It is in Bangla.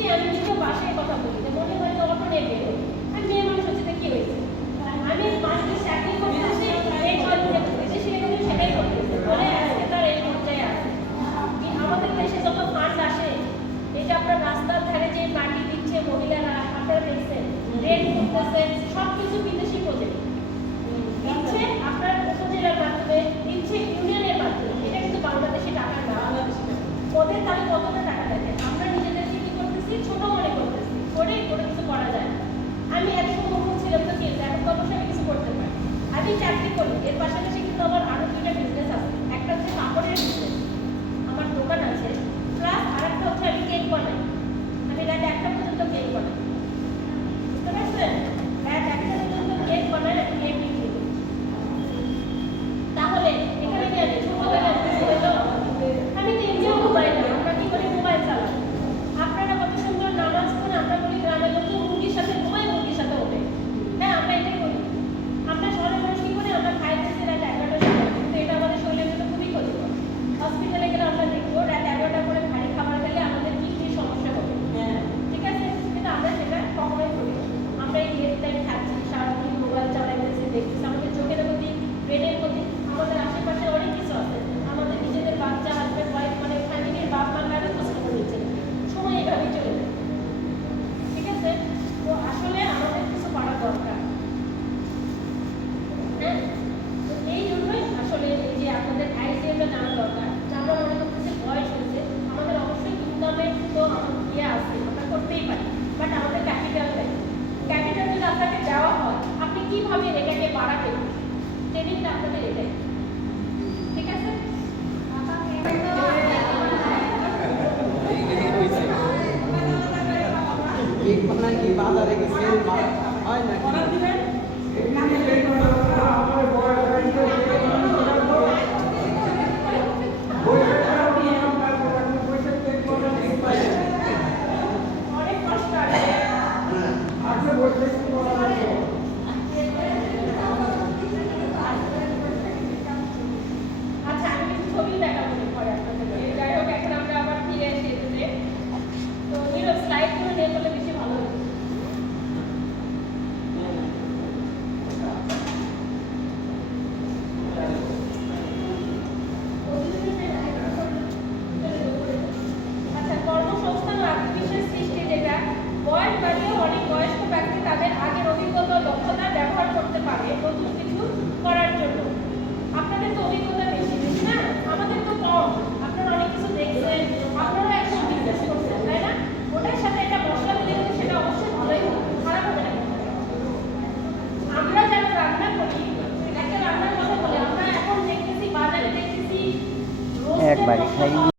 সত্যি আমি নিজেও বাসায় কথা বলি, যে মনে হয় তো অটো নেবে আমি মেয়ে মানুষ হচ্ছে কি হয়েছে? আমি মানুষের চাকরি করতেছি এই কর্মটা করতেছি সেটা কিন্তু সেটাই করতেছি বলে, আজকে তার এই পর্যায়ে আছে। আমাদের দেশে যত ফান্ড আসে, এই যে আপনার রাস্তার ধারে যে মাটি দিচ্ছে মহিলারা, আপনারা দেখছেন, রেড করতেছেন এই বাধা রেখে সেল হয় না Thank you. এক বাড়ি খাই